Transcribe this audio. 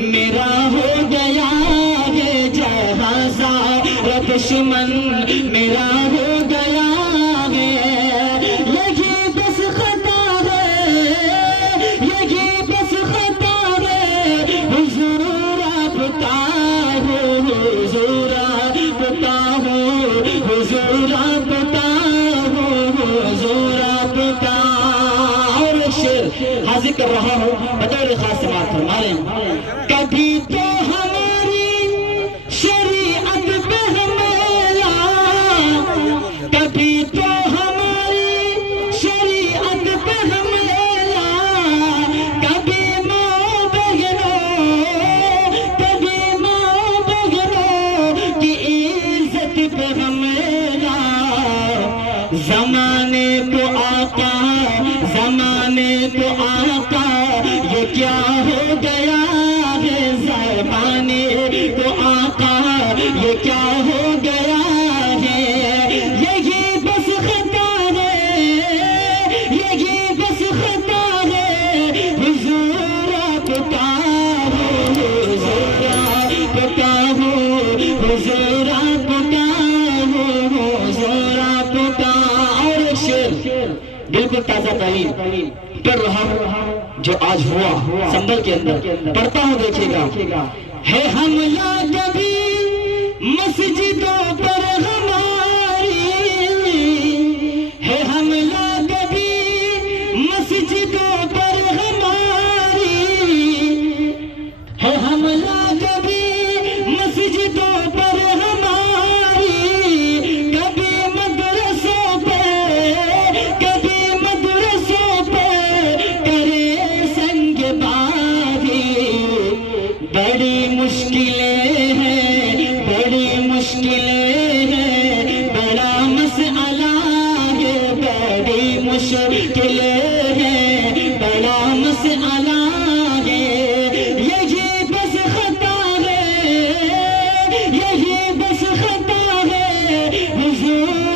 میرا ہو گیا ہے جہاں سارا دشمن میرا ہو گیا ہے یہی بس خطا ہے یہی بس خطا ہے حضور آپ کا ہو حضور آپ کا ہو حضور آپ کا ہو حضور آپ کا اور ایک شعر حاضر کر رہا ہوں بطور خاص سماعت فرما رہے ہیں کبھی تو ہماری شریعت پہ ہمیلا کبھی تو ہماری شریعت پہ ہمیلا کبھی ماں بہنوں کی عزت پہ ہمیلا زمانے کو آقا زمانے کو آقا یہ کیا ہو گیا ہے زمانے کو آقا یہ کیا ہو گیا ہے یہی بس خطا ہے یہی بس خطا ہے حضور آپ کا ہو حضور آپ کا ہو حضور آپ کا ہو حضور آپ کا اور ایک شعر بالکل تازہ ترین پڑھ رہا ہوں جو آج ہوا سنبھل کے اندر پڑھتا ہوں دیکھیے گا ہے حملہ کبھی مسجدوں پر ہماری ہے حملہ کبھی مسجدوں پر ہماری ہے حملہ کبھی مسجدوں پر ہماری کبھی مدرسوں پہ کبھی مدرسوں پہ کرے سنگ باری بڑی مشکلیں ہیں بڑی مشکلیں ہیں بڑا مسئلہ ہے بڑی مشکلیں ہیں بڑا مسئلہ ہے یہی بس خطا ہے یہی بس خطا ہے حضور